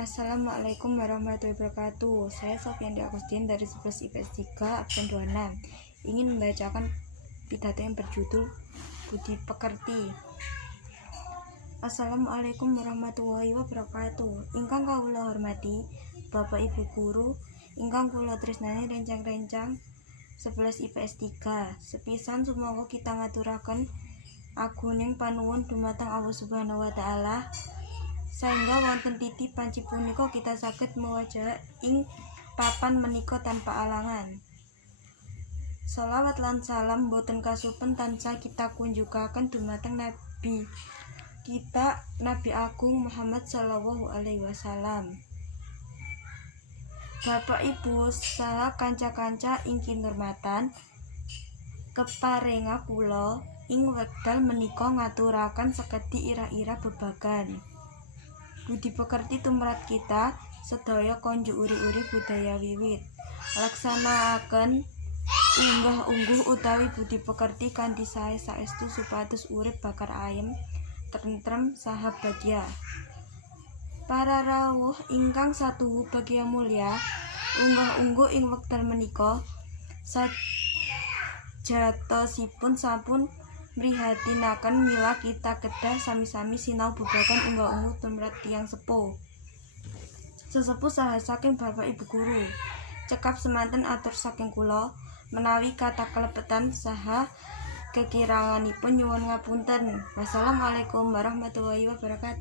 Assalamualaikum warahmatullahi wabarakatuh. Saya Sofiandi Agustin dari 11 IPS 3 absen 26 ingin membacakan pidato yang berjudul Budi Pekerti. Assalamualaikum warahmatullahi wabarakatuh. Ingkang kawula hormati Bapak Ibu guru, ingkang kula tresnani rencang-rencang 11 IPS 3. Sepisan sumangga kita ngaturaken aguning panuwun dumateng Allah Subhanahu wa taala sehingga wonten titi panci punika kita saged mewajah ing papan menika tanpa alangan. Shalawat lan salam boten kasupen tansah kita kunjukaken dumateng Nabi kita Nabi Agung Muhammad Shallallahu Alaihi Wasallam. Bapak Ibu saha kanca-kanca ing kinurmatan, keparenga kula ing wekdal menika ngaturaken sekedhik ira-ira bebagan budi pekerti tumrap kita sedaya konjuk uri-uri budaya wiwit. Laksanakaken unggah-ungguh utawi budi pekerti kanthi sae saestu supados urip bakar ayem, tentrem saha bagya. Para rawuh ingkang satuhu bagya mulya, unggah-ungguh ing wekdal menika sajatosipun sampun mrihatinaken mila kita kedah sami-sami sinau babagan unggah-ungguh tumrap tiyang sepuh saha saking Bapak Ibu guru. Cekap semanten atur saking kula menawi kata kelepetan saha kekiranganipun nyuwun ngapunten. Wassalamualaikum warahmatullahi wabarakatuh.